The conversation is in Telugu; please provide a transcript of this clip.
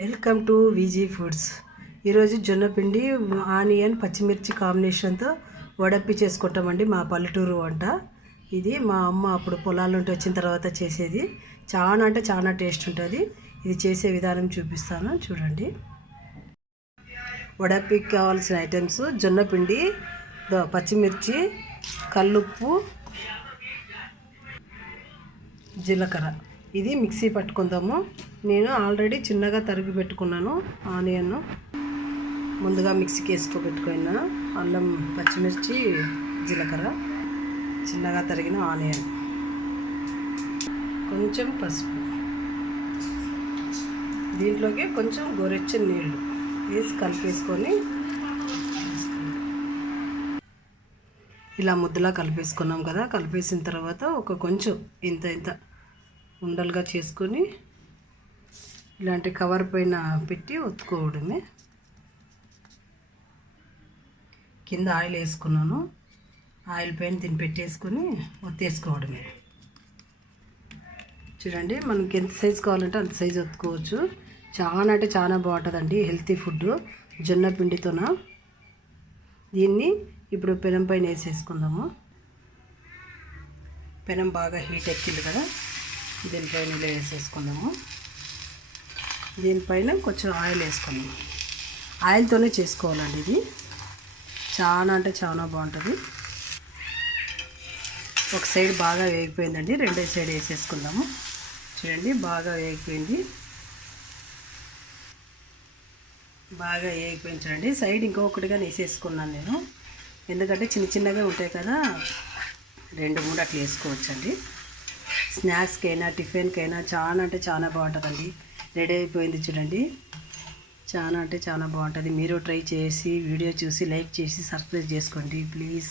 Welcome to విజీ foods. ఈరోజు జొన్నపిండి ఆనియన్ పచ్చిమిర్చి కాంబినేషన్తో వడప్పి చేసుకుంటామండి. మా పల్లెటూరు వంట ఇది. మా అమ్మ అప్పుడు పొలాల నుండి వచ్చిన తర్వాత చేసేది. చాలా అంటే చాలా టేస్ట్ ఉంటుంది. ఇది చేసే విధానం చూపిస్తాను, చూడండి. వడప్పికి కావాల్సిన ఐటమ్స్: జొన్నపిండి, పచ్చిమిర్చి, కల్లుప్పు, జీలకర్ర. ఇది మిక్సీ పట్టుకుందాము. నేను ఆల్రెడీ చిన్నగా తరిగి పెట్టుకున్నాను ఆనియన్. ముందుగా మిక్సీకి వేసుకోబెట్టుకున్న అల్లం, పచ్చిమిర్చి, జీలకర్ర, చిన్నగా తరిగిన ఆనియన్, కొంచెం పసుపు, దీంట్లోకి కొంచెం గోరెచ్చని నీళ్ళు వేసి కలిపేసుకొని ఇలా ముద్దలా కలిపేసుకున్నాం కదా. కలిపేసిన తర్వాత కొంచెం ఇంత ఉండలుగా చేసుకొని ఇలాంటి కవర్ పైన పెట్టి ఒత్తుకోవడమే. కింద ఆయిల్ వేసుకున్నాను. ఆయిల్ పైన దీన్ని పెట్టేసుకొని ఒత్తేసుకోవడమే. చూడండి, మనకి ఎంత సైజు కావాలంటే అంత సైజు ఒత్తుకోవచ్చు. చాలా అంటే చాలా బాగుంటుందండి, హెల్తీ ఫుడ్ జొన్న పిండితోన. దీన్ని ఇప్పుడు పెనం పైన వేసేసుకుందాము. పెనం బాగా హీట్ ఎక్కింది కదా, దీనిపైన ఇలా వేసేసుకుందాము. దీనిపైన కొంచెం ఆయిల్ వేసుకుందాము. ఆయిల్తోనే చేసుకోవాలండి ఇది. చాలా అంటే చాలా బాగుంటుంది. ఒక సైడ్ బాగా వేగిపోయిందండి, రెండో సైడ్ వేసేసుకుందాము. చూడండి, బాగా వేగిపోయింది. బాగా వేగిపోయింది చూడండి. సైడ్ ఇంకొకటిగా వేసేసుకున్నాను నేను, ఎందుకంటే చిన్నగా ఉంటాయి కదా, 2-3 అట్లా వేసుకోవచ్చండి. స్నాక్స్కైనా టిఫిన్కైనా చాలా అంటే చాలా బాగుంటుందండి. రెడీ అయిపోయింది చూడండి. చాలా అంటే చాలా బాగుంటుంది. మీరు ట్రై చేసి వీడియో చూసి లైక్ చేసి సబ్స్క్రైబ్ చేసుకోండి ప్లీజ్.